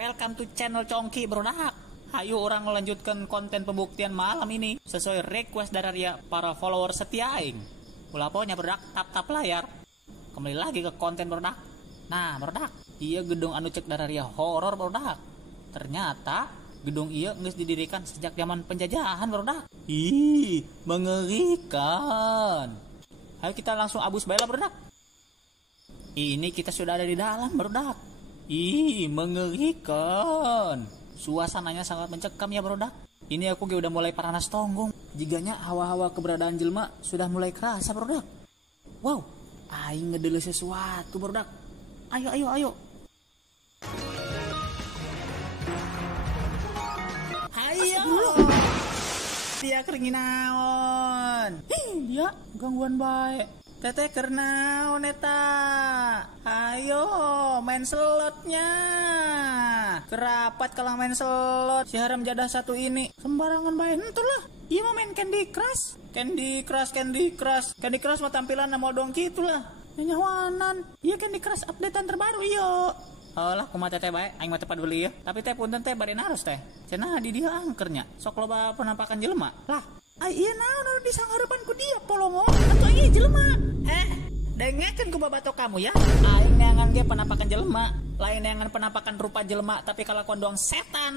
Welcome to channel Congki Brodak. Ayo orang melanjutkan konten pembuktian malam ini sesuai request dari Ria para follower setia aing. Ulah pokoknya Brodak, tap layar. Kembali lagi ke konten Brodak. Nah Brodak, iya gedung anu cek dari Ria horor Brodak. Ternyata gedung iya geus didirikan sejak zaman penjajahan Brodak. Ih, mengerikan. Ayo kita langsung abus bae lah Brodak. Ini kita sudah ada di dalam Brodak. Ih, mengerikan. Suasananya sangat mencekam ya Brodak. Ini aku udah mulai panas tonggong. Jiganya hawa-hawa keberadaan jelma sudah mulai kerasa Brodak. Wow, aing ngedele sesuatu Brodak. Ayo. Ayo. Dia keringinaon. Dia gangguan baik. Teteh kernaon eta. Ayo main slotnya. Kerapat kalau main slot. Si haram jadah satu ini sembarangan baik lah. Iya mau main Candy Crush mah tampilan nama dong gitu lah. Nyawanan. Iya Candy Crush updatean terbaru iyo. Alah kumaha teteh bae aing mah teh paduli ya. Tapi teh punten teh bari naros teh. Cenah di dia angkernya. Sok loba penampakan jelema. Lah, iya naon disanggarepan ku dia polongo atuh ieu jelema. Dengekeun ku babatok kamu ya. Aing neangan ge penampakan jelema, lain neangan penampakan rupa jelema tapi kalakuan doang setan.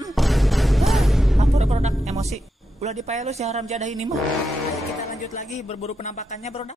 Ampun Brodak emosi. Ulah dipae lu si haram jadah ini mah. Ayo kita lanjut lagi berburu penampakannya Brodak.